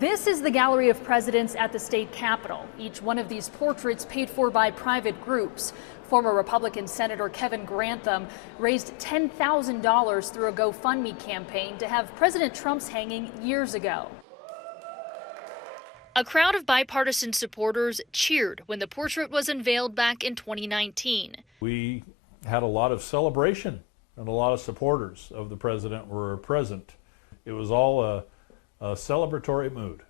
This is the gallery of presidents at the state capitol. Each one of these portraits paid for by private groups. Former Republican Senator Kevin Grantham raised $10,000 through a GoFundMe campaign to have President Trump's hanging years ago. A crowd of bipartisan supporters cheered when the portrait was unveiled back in 2019. We had a lot of celebration and a lot of supporters of the president were present. It was all a celebratory mood.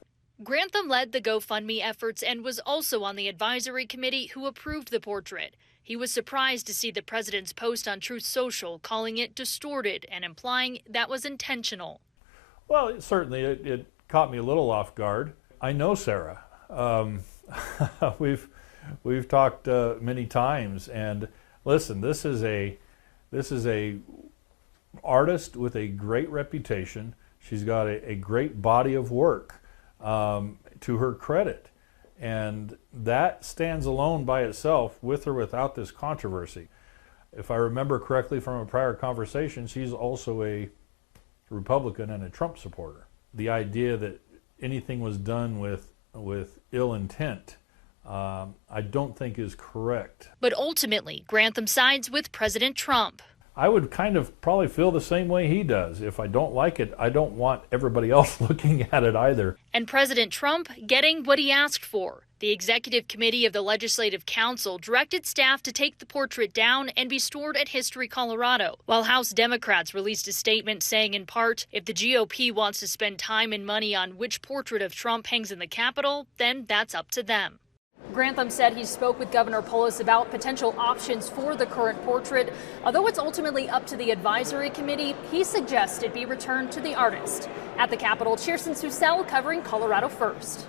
Grantham led the GoFundMe efforts and was also on the advisory committee who approved the portrait. He was surprised to see the president's post on Truth Social calling it distorted and implying that was intentional. Well, it caught me a little off guard. I know Sarah. We've talked many times, and listen, this is a artist with a great reputation. She's got a great body of work to her credit, and that stands alone by itself, with or without this controversy. If I remember correctly from a prior conversation, she's also a Republican and a Trump supporter. The idea that anything was done with ill intent, I don't think is correct. But ultimately, Grantham sides with President Trump. I would kind of probably feel the same way he does. If I don't like it, I don't want everybody else looking at it either. And President Trump getting what he asked for. The executive committee of the Legislative Council directed staff to take the portrait down and be stored at History Colorado, while House Democrats released a statement saying, in part, if the GOP wants to spend time and money on which portrait of Trump hangs in the Capitol, then that's up to them. Grantham said he spoke with Governor Polis about potential options for the current portrait. Although it's ultimately up to the advisory committee, he suggests it be returned to the artist. At the Capitol, Cheerson Susel covering Colorado First.